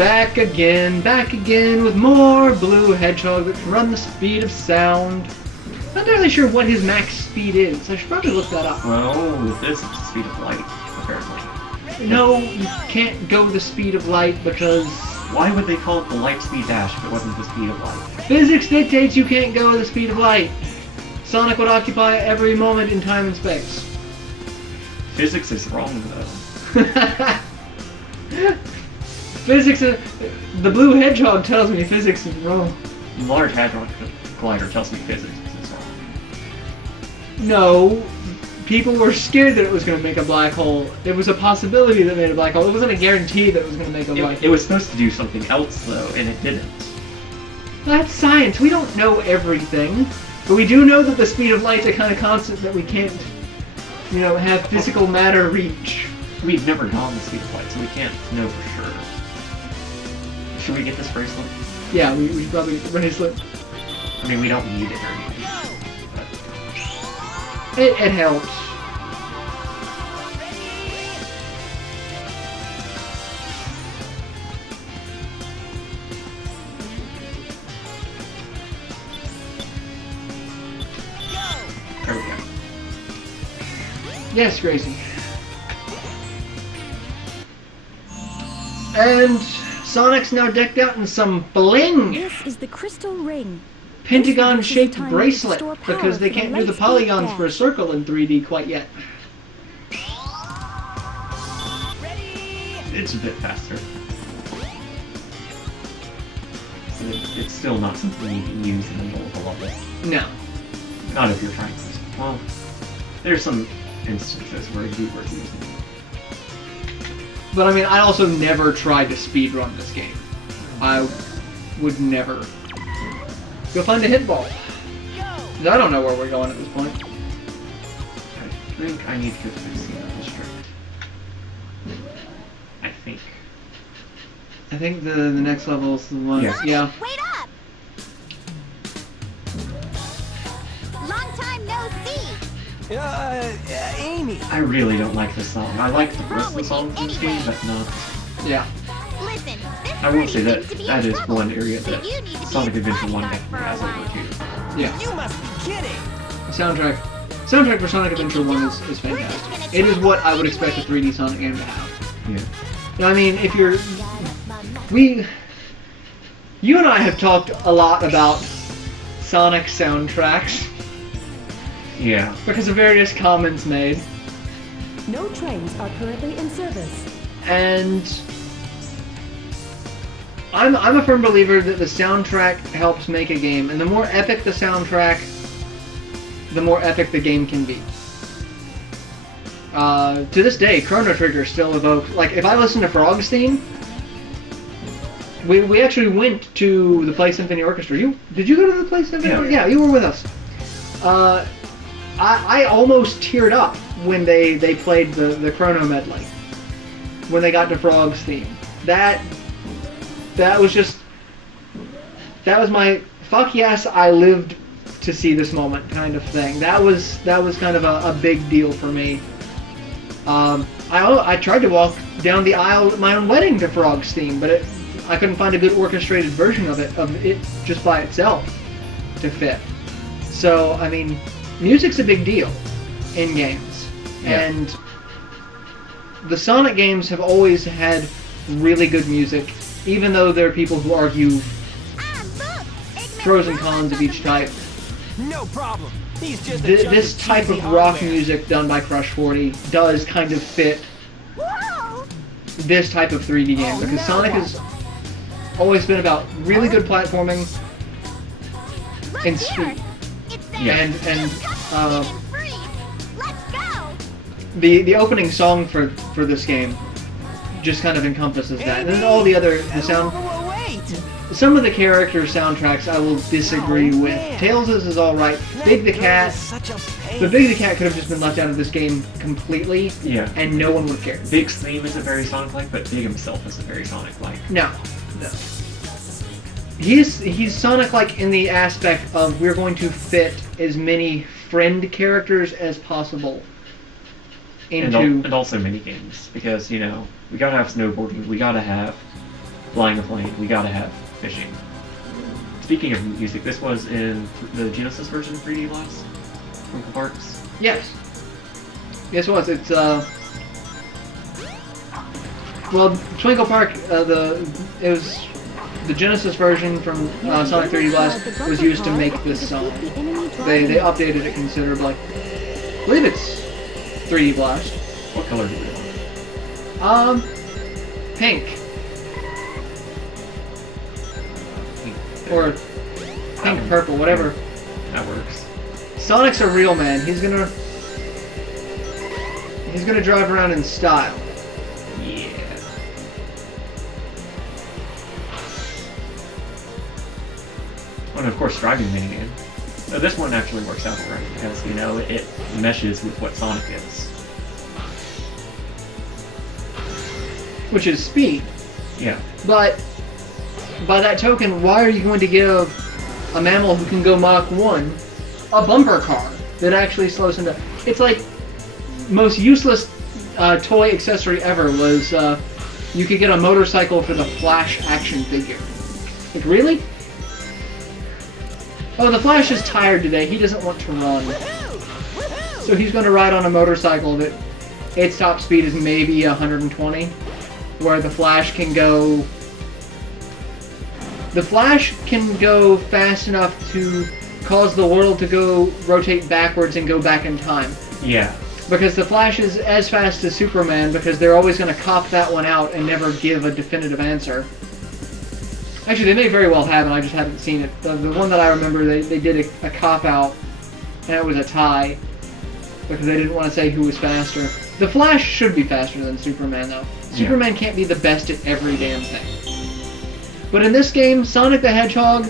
back again with more Blue Hedgehog that can run the speed of sound. Not entirely sure what his max speed is. I should probably look that up. Well, this is the speed of light, apparently. No, you can't go the speed of light because... Why would they call it the light speed dash if it wasn't the speed of light? Physics dictates you can't go the speed of light. Sonic would occupy every moment in time and space. Physics is wrong, though. Physics is... The Blue Hedgehog tells me physics is wrong. Large Hadron Collider tells me physics is wrong. No. People were scared that it was going to make a black hole. It was a possibility that it made a black hole. It wasn't a guarantee that it was going to make a black hole. It was supposed to do something else, though, and it didn't. That's science. We don't know everything. But we do know that the speed of light's a kind of constant that we can't, you know, have physical matter reach. We've never gone the speed of light, so we can't know for sure. Should we get this bracelet? Yeah, we should probably get the bracelet. I mean, we don't need it or anything. But... It helps. There we go. Yes, Gracie. And Sonic's now decked out in some bling. This is the crystal ring. Pentagon-shaped bracelet, because they can't do the polygons for a circle in 3D quite yet. It's a bit faster. But it's still not something you can use in the middle of a level. No. Not if you're trying to. Well, there's some instances where it'd be worth using. But I mean, I also never tried to speedrun this game. I would never. Go find a hit ball. I don't know where we're going at this point. I think I need to go to the casino district. I think. I think the next level is the one. Yeah. Wait up! Long time no see. Amy. I really don't like this song. I like the rest of the songs in this game, but not. Yeah. Listen, I will say that that is one area that Sonic Adventure 1 definitely has over too. Yeah. You must be kidding. The soundtrack for Sonic Adventure 1 is fantastic. It is what I would expect a 3D Sonic game to have. Yeah. I mean, if you're... You and I have talked a lot about Sonic soundtracks. Yeah. Because of various comments made. No trains are currently in service. And... I'm a firm believer that the soundtrack helps make a game, and the more epic the soundtrack, the more epic the game can be. To this day, Chrono Trigger still evokes... Like, if I listen to Frog's theme... We actually went to the Play Symphony Orchestra. Did you go to the Play Symphony Orchestra? Yeah, you were with us. I almost teared up when they played the Chrono medley. When they got to Frog's theme. That was just... That was my... Fuck yes, I lived to see this moment kind of thing. That was kind of a big deal for me. I tried to walk down the aisle at my own wedding to Frog's theme, but I couldn't find a good orchestrated version of it just by itself to fit. So, I mean, music's a big deal in games. Yeah. And the Sonic games have always had really good music, even though there are people who argue pros and cons of each type. No problem. He's just This type of rock music done by Crush 40 does kind of fit this type of 3D game, because Sonic has always been about really good platforming and speed. Yeah. And the opening song for this game just kind of encompasses that. And then all the sound... Some of the character soundtracks I will disagree with. Tails' is alright. Big the Cat... But Big the Cat could have just been left out of this game completely, and no one would care. Big's theme isn't very Sonic-like, but Big himself isn't very Sonic-like. No. He's Sonic-like in the aspect of we're going to fit as many friend characters as possible into... And also mini games, because, you know, we gotta have snowboarding, we gotta have flying a plane, we gotta have fishing. Speaking of music, this was in the Genesis version of 3D Blast? Twinkle Parks? Yes. Yes, it was. It's, well, Twinkle Park, it was the Genesis version from Sonic 3D Blast was used to make this song. They updated it considerably. I believe it's 3D Blast. What color do we want? Pink. Or pink, purple, whatever. That works. Sonic's a real man. He's gonna drive around in style. Yeah. And of course, driving minigame. So this one actually works out alright because, you know, it meshes with what Sonic is. Which is speed. Yeah. But by that token, why are you going to give a mammal who can go Mach 1 a bumper car that actually slows him down? It's like most useless toy accessory ever was you could get a motorcycle for the Flash action figure. Like, really? Oh, the Flash is tired today. He doesn't want to run. So he's going to ride on a motorcycle that its top speed is maybe 120, where the Flash can go... The Flash can go fast enough to cause the world to go rotate backwards and go back in time. Yeah. Because the Flash is as fast as Superman, because they're always going to cop that one out and never give a definitive answer. Actually, they may very well have, and I just haven't seen it. The one that I remember, they did a cop-out, and it was a tie, because they didn't want to say who was faster. The Flash should be faster than Superman, though. Yeah. Superman can't be the best at every damn thing. But in this game, Sonic the Hedgehog,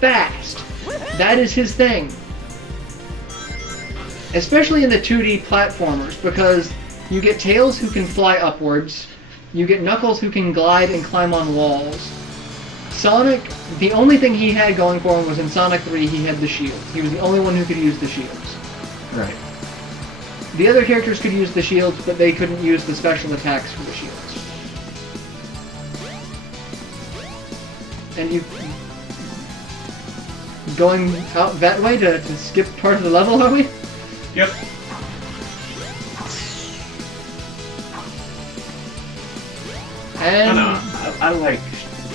fast. That is his thing. Especially in the 2D platformers, because you get Tails who can fly upwards, you get Knuckles who can glide and climb on walls. Sonic, the only thing he had going for him was in Sonic 3 he had the shields. He was the only one who could use the shields. Right. The other characters could use the shields, but they couldn't use the special attacks for the shields. And you... going out that way to skip part of the level, are we? Yep. And... I like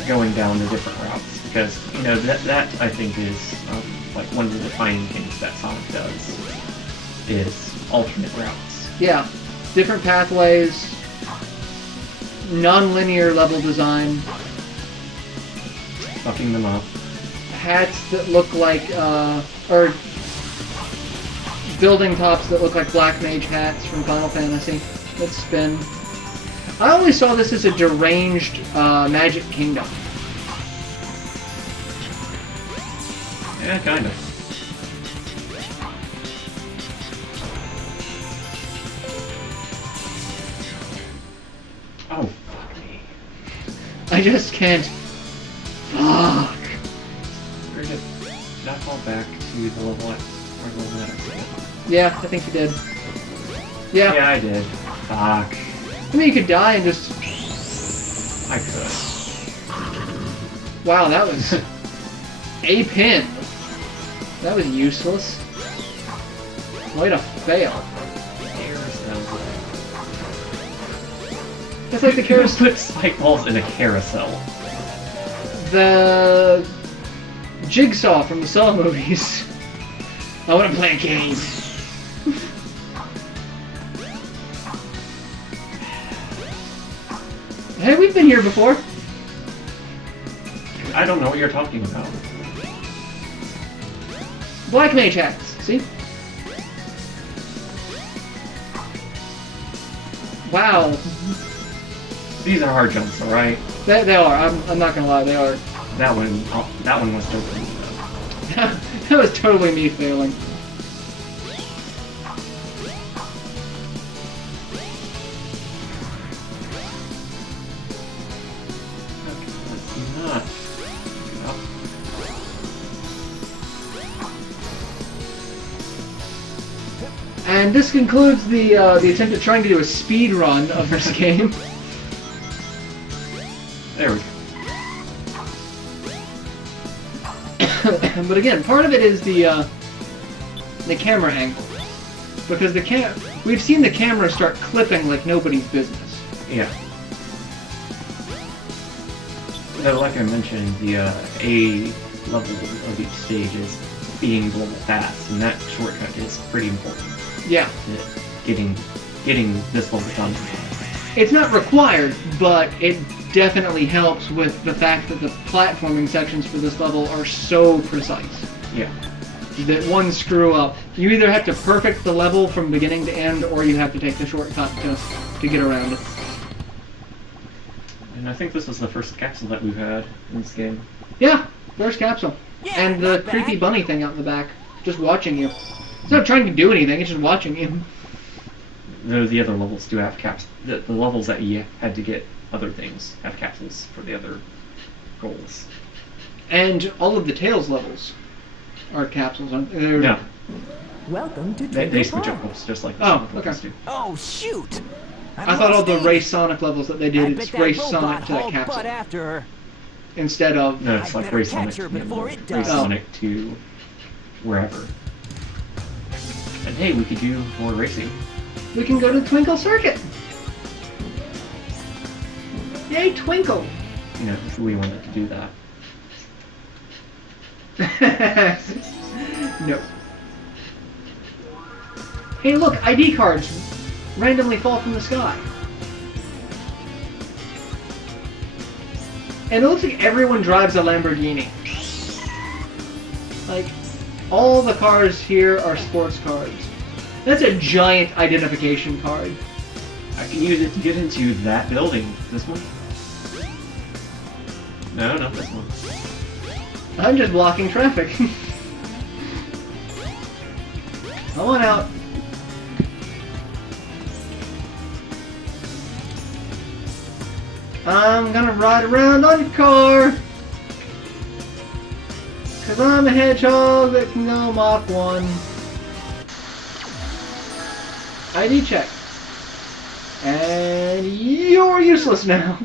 going down the different routes because, you know, that I think is like one of the defining things that Sonic does is alternate routes. Yeah. Different pathways, non-linear level design, Fucking them up. hats that look like, or building tops that look like Black Mage hats from Final Fantasy that spin. I always saw this as a deranged Magic Kingdom. Yeah, kind of. Oh, fuck me. I just can't. Fuck. Where did I fall back to the level that I said? Yeah, I think you did. Yeah. Yeah, I did. Fuck. I mean, you could die and just... I could. Wow, that was... a pin. That was useless. Way to fail. It's like the carousel. Put spike balls in a carousel. The Jigsaw from the Saw movies. I want to play a game. Hey, we've been here before. I don't know what you're talking about. Black Mage hats, see? Wow. These are hard jumps, alright? They are, I'm not gonna lie, they are. That one was totally That was totally me failing. not. And this concludes the attempt at trying to do a speed run of this game. There we go. But again, part of it is the camera angle, because we've seen the camera start clipping like nobody's business. Yeah. But like I mentioned, the A level of each stage is being global fast, and that shortcut is pretty important. Yeah. Getting this level done. It's not required, but it definitely helps with the fact that the platforming sections for this level are so precise. Yeah. That one screw up, you either have to perfect the level from beginning to end, or you have to take the shortcut to get around it. And I think this is the first capsule that we've had in this game. Yeah, first capsule. Yeah, and the not creepy bad. bunny thing out in the back, just watching you. It's not trying to do anything, it's just watching you. Though the other levels do have the levels that you had to get other things have capsules for the other goals. And all of the Tails levels are capsules. Yeah. Welcome to They Twinkle switch Park. up levels just like the Oh, Sonic levels okay. do. Oh, shoot! I thought all the Steve. Race Sonic levels that they I did, bet it's that Race robot Sonic to that hauled capsule. butt after her. Instead of... No, it's I like better Race catch Sonic her to before Race it does. Sonic to wherever. And hey, we could do more racing. We can go to Twinkle Circuit! Yay, Twinkle! You know, if we wanted to do that. No. Hey look, ID cards randomly fall from the sky. And it looks like everyone drives a Lamborghini. Like, all the cars here are sports cars. That's a giant identification card. I can use it to get into that building. This one? No, not this one. I'm just blocking traffic. Come on out. I'm gonna ride around on your car. Cause I'm a hedgehog that can go Mach 1. ID check. And you're useless now.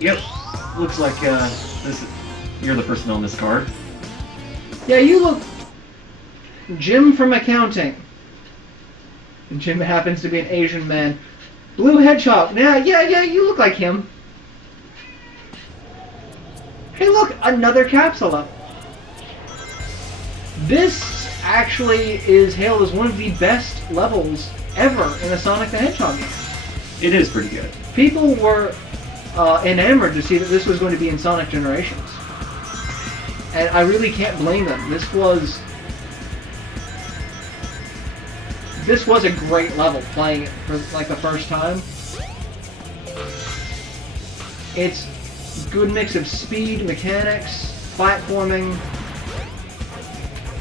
Yep. Looks like you're the person on this card. Yeah, you look... Jim from accounting. And Jim happens to be an Asian man. Blue Hedgehog. Yeah, you look like him. Hey look, another capsule. This actually is hailed as one of the best levels ever in a Sonic the Hedgehog game. It is pretty good. People were enamored to see that this was going to be in Sonic Generations. And I really can't blame them. This was a great level, playing it for like the first time. It's a good mix of speed, mechanics, platforming,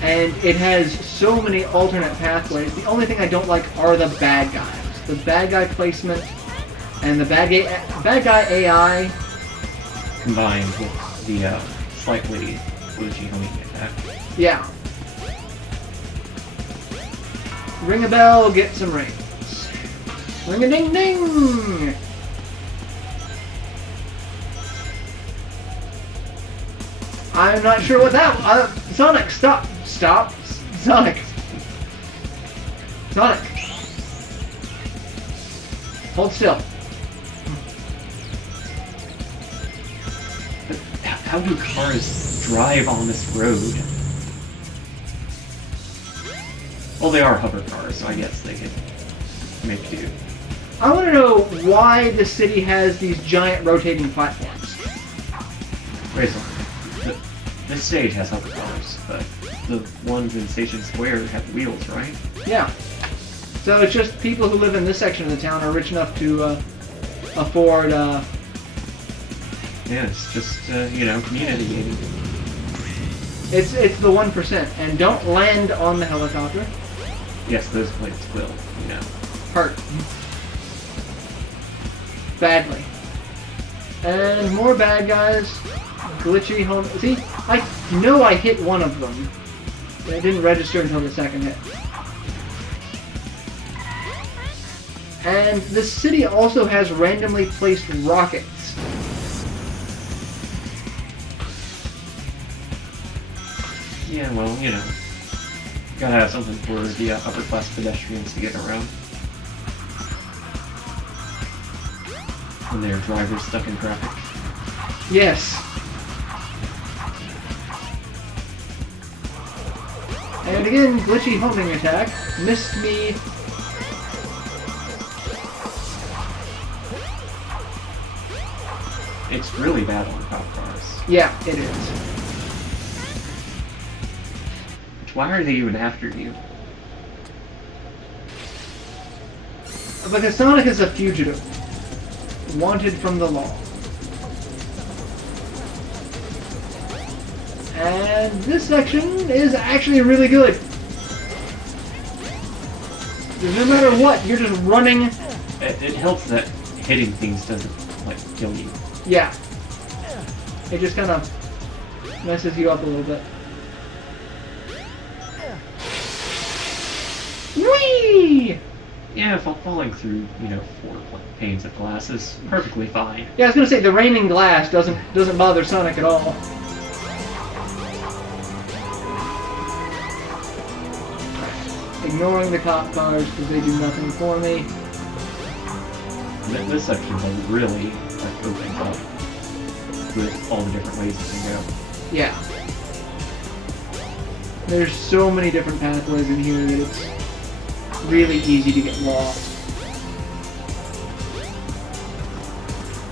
and it has so many alternate pathways. The only thing I don't like are the bad guys. The bad guy placement and the bad guy AI Combined with the slightly glitchy homing attack. Yeah. Ring a bell, get some rings. Ring a ding ding! I'm not sure what that... Sonic, stop! Stop! Sonic! Sonic! Hold still. But how do cars drive on this road? Well, they are hover cars, so I guess they can make do. I want to know why the city has these giant rotating platforms. Wait a second. This stage has hover cars, but the ones in Station Square have wheels, right? Yeah. So it's just people who live in this section of the town are rich enough to afford, Yeah, it's just, you know, community gaming. It's the 1%. And don't land on the helicopter. Yes, those plates will, you know. Hurt. Badly. And more bad guys. Glitchy home... See? I know I hit one of them. It didn't register until the second hit. And the city also has randomly placed rockets. Yeah, well, you know, gotta have something for the upper class pedestrians to get around. When their drivers stuck in traffic. Yes. And again, glitchy homing attack. Missed me. It's really bad on cop cars. Yeah, it is. Why are they even after you? Because Sonic is a fugitive. Wanted from the law. And this section is actually really good. No matter what, you're just running. It helps that hitting things doesn't, like, kill you. Yeah. It just kind of messes you up a little bit. Whee! Yeah, falling through, you know, 4 panes of glass is perfectly fine. Yeah, I was gonna say the raining glass doesn't bother Sonic at all. Ignoring the cop cars because they do nothing for me. This section really like opens up with all the different ways you can go. Yeah. There's so many different pathways in here that it's really easy to get lost.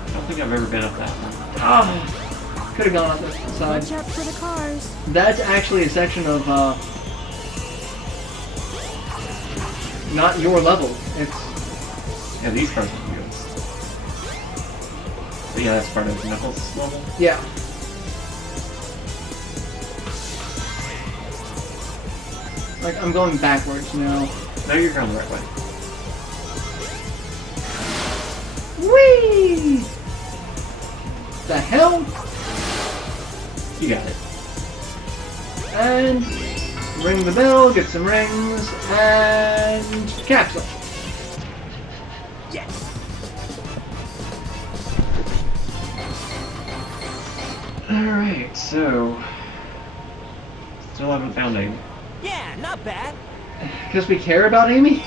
I don't think I've ever been up that one. Ah, could have gone up this side. Watch out for the cars. That's actually a section of not your level. It's Yeah, these cars are good. But yeah, that's part of Knuckles' level. yeah. Like I'm going backwards now. No, you're going the right way. Whee! The hell? You got it. And ring the bell, get some rings, and capsule. Yes. Alright, so... Still haven't found Amy. Yeah, not bad. Because we care about Amy?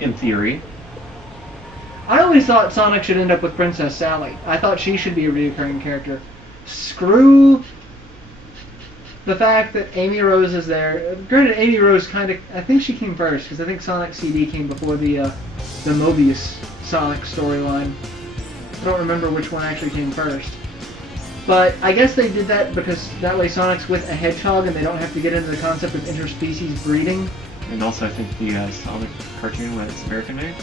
In theory. I always thought Sonic should end up with Princess Sally. I thought she should be a recurring character. Screw the fact that Amy Rose is there. Granted, Amy Rose kind of... I think she came first, because I think Sonic CD came before the Mobius Sonic storyline. I don't remember which one actually came first. But I guess they did that because that way Sonic's with a Hedgehog and they don't have to get into the concept of interspecies breeding. And also I think the Sonic cartoon was American made.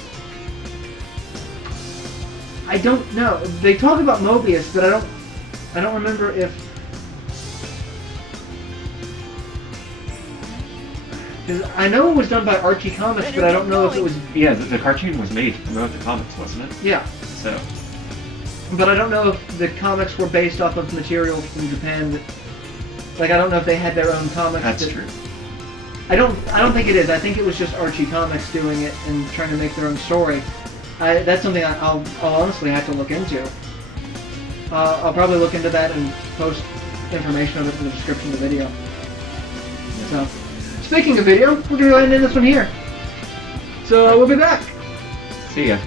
I don't know. They talk about Mobius, but I don't remember if... Because I know it was done by Archie Comics, but I don't know if it was... Yeah, the cartoon was made to promote the comics, wasn't it? Yeah. So... But I don't know if the comics were based off of material from Japan that... Like, I don't know if they had their own comics. That's true. I don't think it is. I think it was just Archie Comics doing it and trying to make their own story. That's something I'll honestly have to look into. I'll probably look into that and post information of it in the description of the video. So, speaking of video, we're going to end this one here. So, we'll be back. See ya.